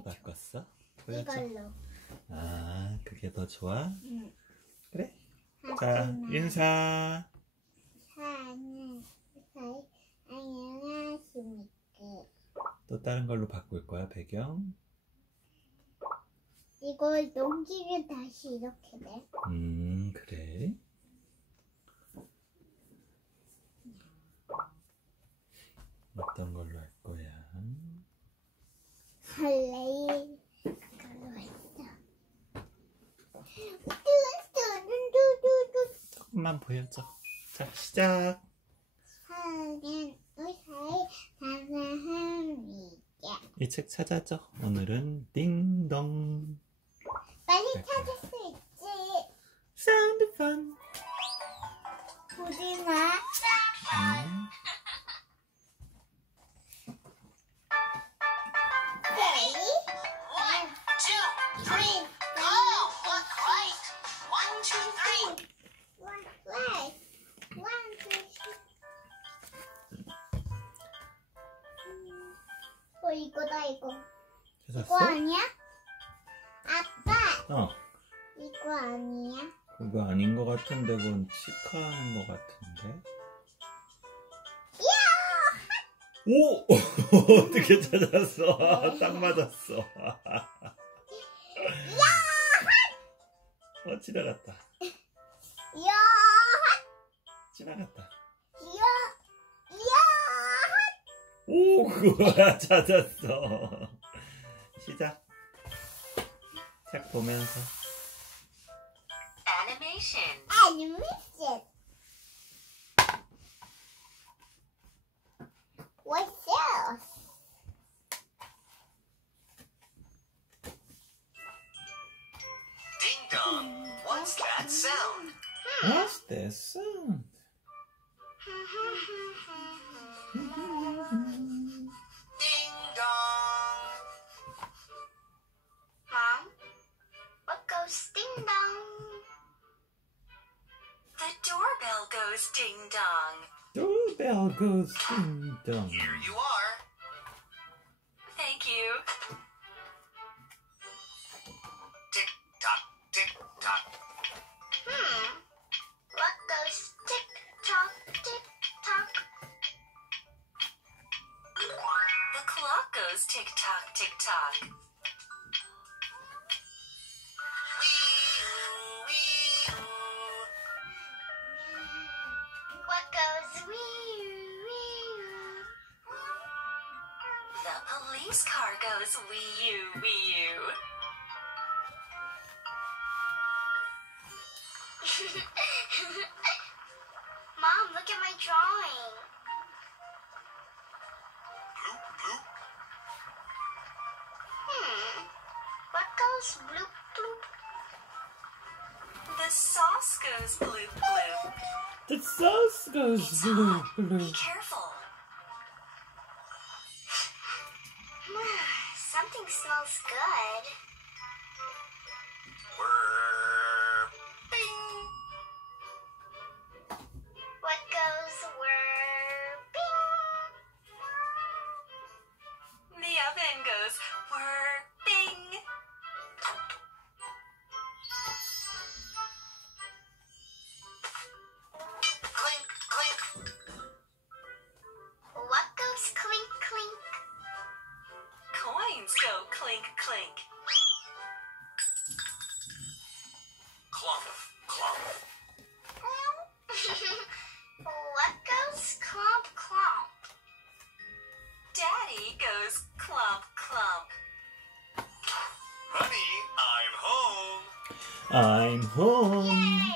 뭘로 바꿨어? 보여줘. 이걸로. 아, 그게 더 좋아? 응. 그래? 자, 인사. 안녕하십니까. 또 다른 걸로 바꿀 거야, 배경? 이걸 넘기면 다시 이렇게 돼. 그래. 어떤 걸로 할 거야? 할래. 이걸로 했어. 조금만 보여줘. 자, 시작. 사는 의사의 감사합니다. 이 책 찾아줘. 오늘은 띵동. 빨리 찾을 수 있지. 사운드펀. 보지 마. Ready? 1, 2, 3, go! Look right. 1, 2, 3. One, right. 1, 2, 3. 이거다 이거. 찾았어? 이거 아니야? 아빠. 어. 이거 아니야? 그거 아닌 것 같은데, 그건 치카하는 것 같은데. 오! 어떻게 찾았어? 딱 맞았어. 지나갔다. 이야! 지나갔다. 이야! 이야! 오, 그거야. 찾았어. 시작. 책 보면서. Animation. Animation. What's else? Ding dong. What's that sound? What's that sound? Ding dong. Mom, what goes ding dong? The doorbell goes ding dong. Doorbell goes ding dong. Here you are. Thank you. Tick tock, tick tock. What goes tick tock, tick tock? The clock goes tick tock, tick tock. Wee-oo, wee-oo. What goes wee wee? The police car goes wee-oo, wee-oo. Mom, look at my drawing. Bloop, bloop. What goes bloop bloop? The sauce goes bloop, bloop. The sauce goes blue, blue. Be careful. Something smells good. Whir. Bing. What goes whir bing? The oven goes whir, bing. Clink, clink. What goes clink clink? Coins go clink, clink. Clomp, clomp. What goes clomp clomp? Daddy goes clump, clump. Honey, I'm home. I'm home. Yay!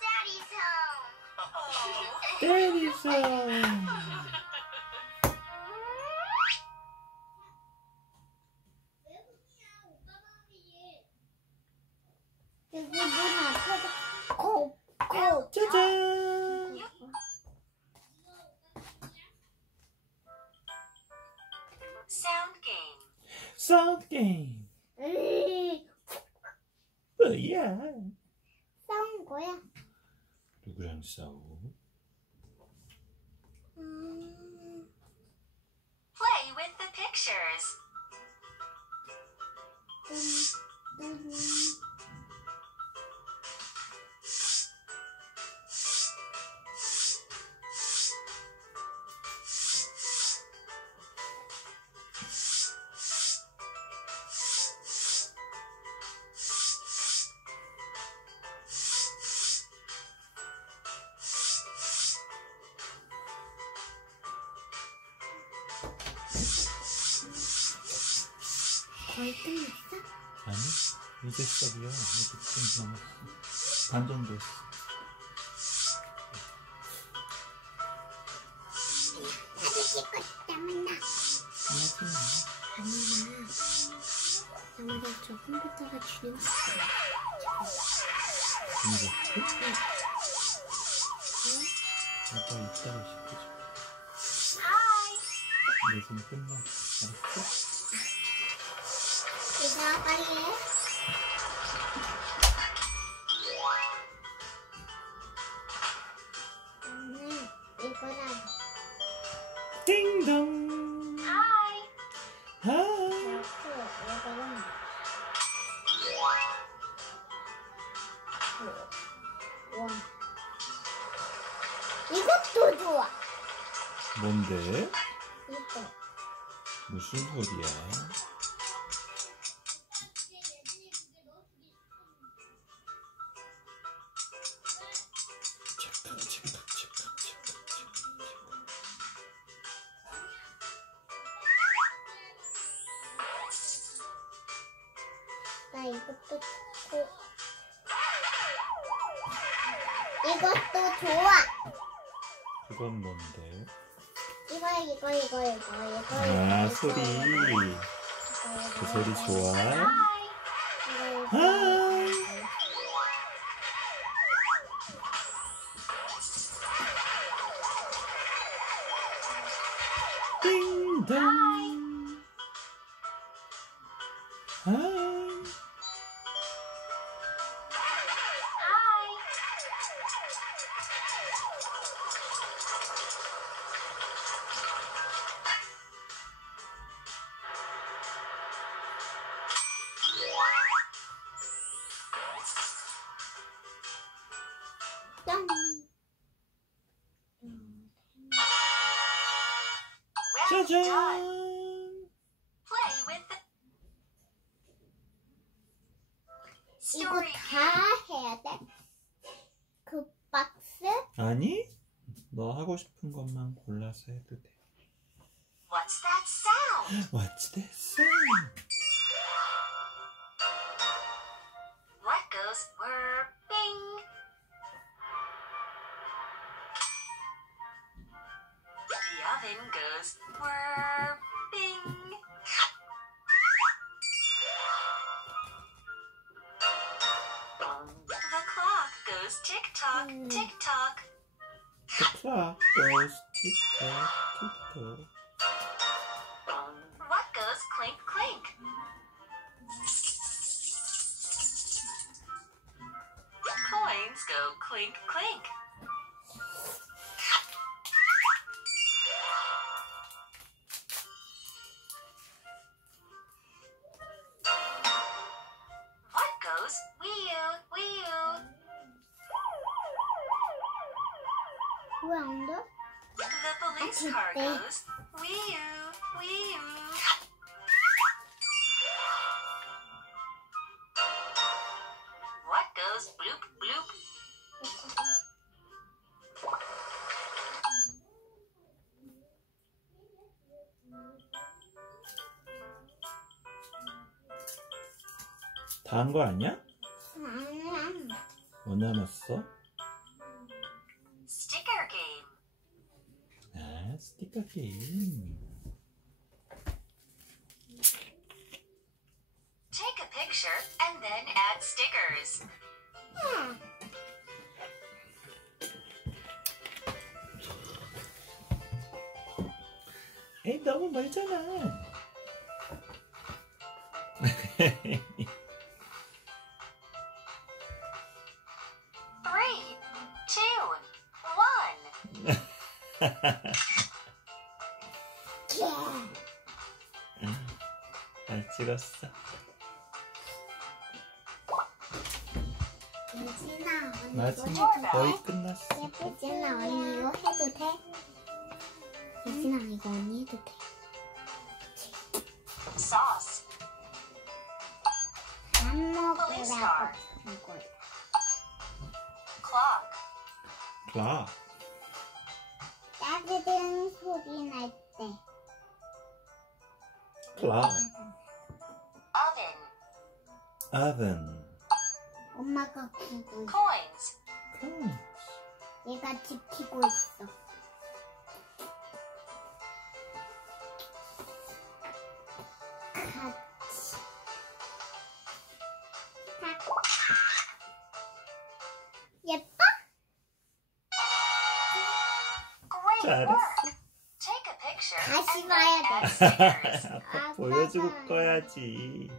Daddy's home. Oh. Daddy's home. 여기 문 앞에서 고 짜잔. Sound game. Sound game. 뭐야? 싸운 거야. 누구랑 싸워? Play with the pictures. 거의 끝났어? 아니, 이제 수업이야. 이제 좀 남았어. 반 정도 했어. 나도 찍고 싶다면 아니야. 아무래도 저 컴퓨터가 줄여서 준비됐어? 아빠 이따가 시키자. Hi. 예진이 끝나고. 알았어? 이거 빨리 해. 이거랑 띵동. Hi. 하이. 이거랑 이것도 좋아. 뭔데? 이거 무슨 소리야? 칙각, 칙각, 칙각, 칙각, 칙각. 나 이것도 좋고 이것도 좋아. 그건 뭔데? 이거 아, 소리. 그 소리 좋아? Hi. 하이. 띵동. 하이. Hi. 짠. Well done. 짜잔. Play with the 이거 story. 다 해야 돼? 그 박스? 아니? 너 하고 싶은 것만 골라서 해도 돼. What's that sound? What's that sound? What goes whirring? The oven goes whirring. The clock goes tick tock, tick tock. The clock goes tick-tock, tick-tock. What goes clink clink? Coins go clink clink. What goes wee-oo, wee-oo? 왜 안 돼? The police car Okay. goes wee-oo, wee-oo. What goes bloop bloop? 다 한 거 아니야? 음. 뭐 남았어? Sticker game. 아, 스티커 게임. Take a picture and then add stickers. 에이, 너무 멀잖아. 3, 2, 1. 잘 찍었어. 예진아, 언니 마지막 이거 해도 거의 돼? 끝났어. 예진아, 언니 이거 해도 돼? 예진아, 이거 언니 해도 돼? Sauce. 안 먹으라고 Police car. 이걸. Clock. 클락. 따뜻한 소리 날 때. 클락. Oven. oven. 엄마가 구고 있어. Coins. 얘가 지키고 있어. 같이. 예뻐? Great 잘했어. work. Take a picture 다시 and 봐야 then add 돼. stickers. 아빠 보여주고 꺼야지.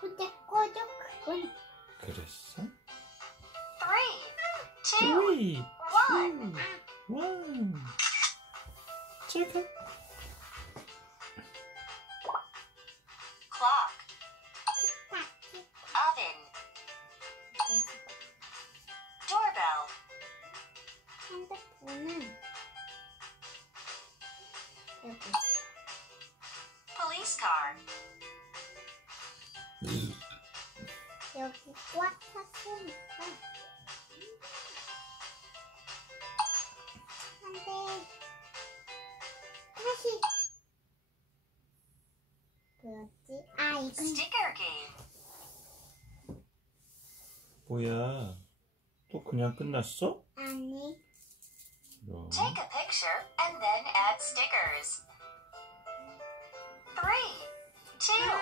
근데 꺼져 그건. 그랬어? 3, 2, 3, 2, 1. 1. 체크. Clock. Oven. Doorbell. 핸드폰은 여기. Police car. 여기 꽉 찼으니까. 안돼. 다시. 뭐였지? 아 이건 Sticker game. 뭐야? 또 그냥 끝났어? 아니. 그럼. Take a picture and then add stickers. 3, 2, 1.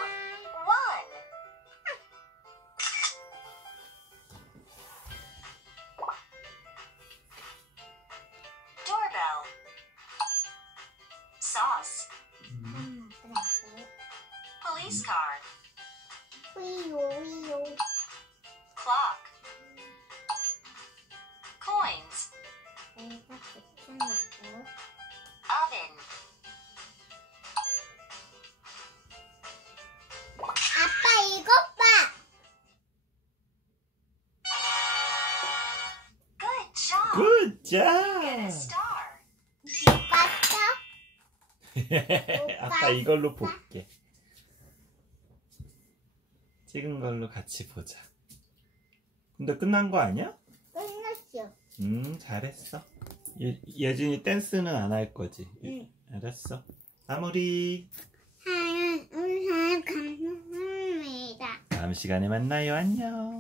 Doorbell. Sauce. 먹으라고. Police car. 위요. Clock. Coins. 내가 붙여놓고. Oven. 아빠 이것 봐. Good job. Good Get a job. star. 봤어? 아빠 이걸로 볼게. 찍은 걸로 같이 보자. 근데 끝난 거 아니야? 끝났어. 잘했어. 예진이 댄스는 안 할 거지? 응. 알았어. 마무리. 우선 감사합니다. 다음 시간에 만나요. 안녕.